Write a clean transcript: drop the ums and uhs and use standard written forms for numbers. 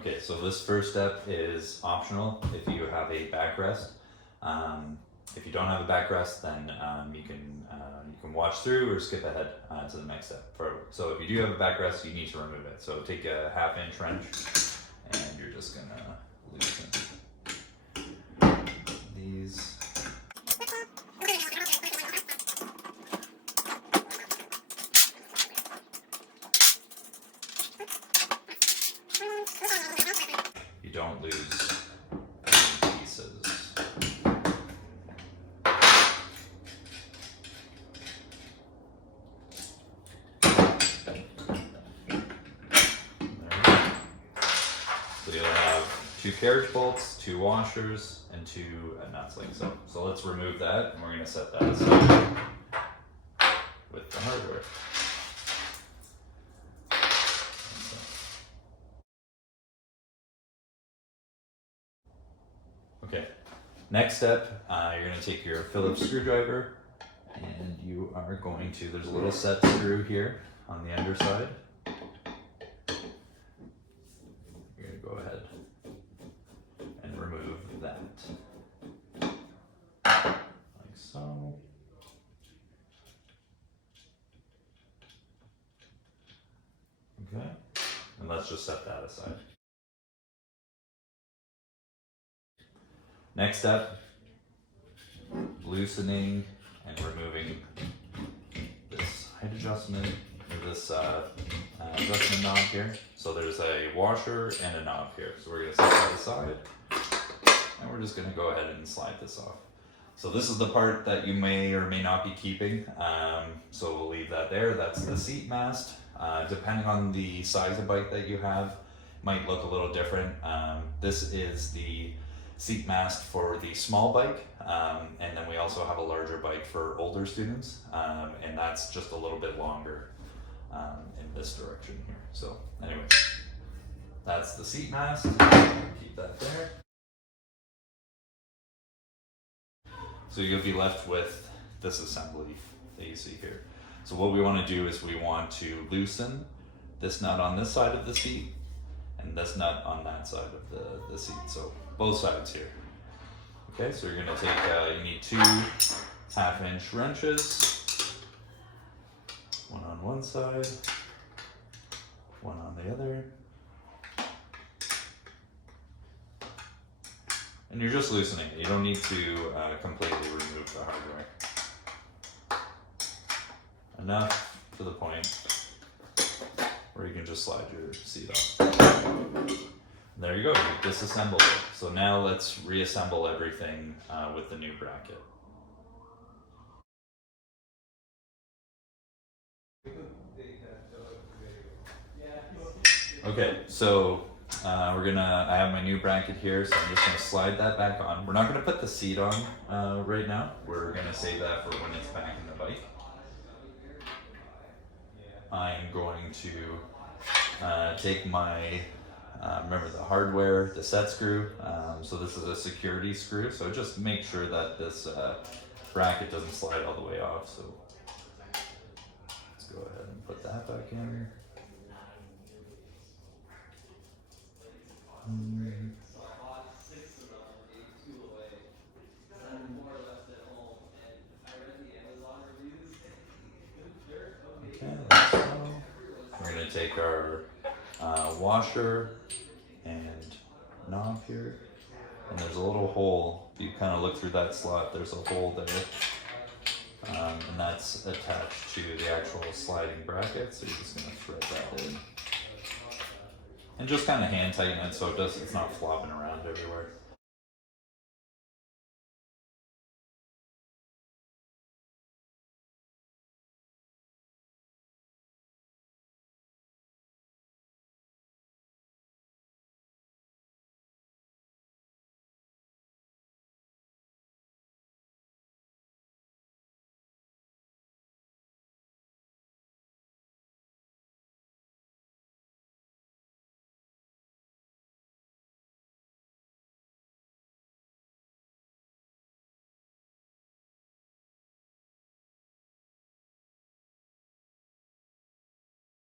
Okay, so this first step is optional if you have a backrest. If you don't have a backrest, then you can watch through or skip ahead to the next step. So if you do have a backrest, you need to remove it. So take a 1/2 inch wrench and you're just gonna loosen these. You don't lose any pieces. So you'll have 2 carriage bolts, 2 washers, and 2 nuts like so. So let's remove that, and we're going to set that aside with the hardware. Okay, next step, you're going to take your Phillips screwdriver and you are going to, there's a little set screw here on the underside. You're going to go ahead and remove that, like so. Okay, and let's just set that aside. Next step, loosening and removing this height adjustment, or this adjustment knob here. So there's a washer and a knob here. So we're going to set that aside, and we're just going to go ahead and slide this off. So this is the part that you may or may not be keeping, so we'll leave that there. That's the seat mast. Depending on the size of bike that you have, might look a little different. This is the seat mast for the small bike, and then we also have a larger bike for older students, and that's just a little bit longer in this direction here. So anyway, that's the seat mast. Keep that there. So you'll be left with this assembly that you see here. So what we want to do is we want to loosen this nut on this side of the seat and this nut on that side of the seat. So both sides here. Okay, so you're going to take, you need 2 1/2 inch wrenches, one on one side, one on the other. And you're just loosening it. You don't need to completely remove the hardware. Enough to the point where you can just slide your seat off. There you go, you've disassembled it. So now let's reassemble everything with the new bracket. Okay, so I have my new bracket here, so I'm just gonna slide that back on. We're not gonna put the seat on right now. We're gonna save that for when it's back in the bike. I'm going to take my remember the hardware, the set screw. So this is a security screw. So just make sure that this bracket doesn't slide all the way off. So let's go ahead and put that back in. Okay, like so. We're going to take our washer and knob here, and there's a little hole. If you kind of look through that slot, there's a hole there, and that's attached to the actual sliding bracket. So you're just going to thread that in, and just kind of hand tighten it so it's not flopping around everywhere.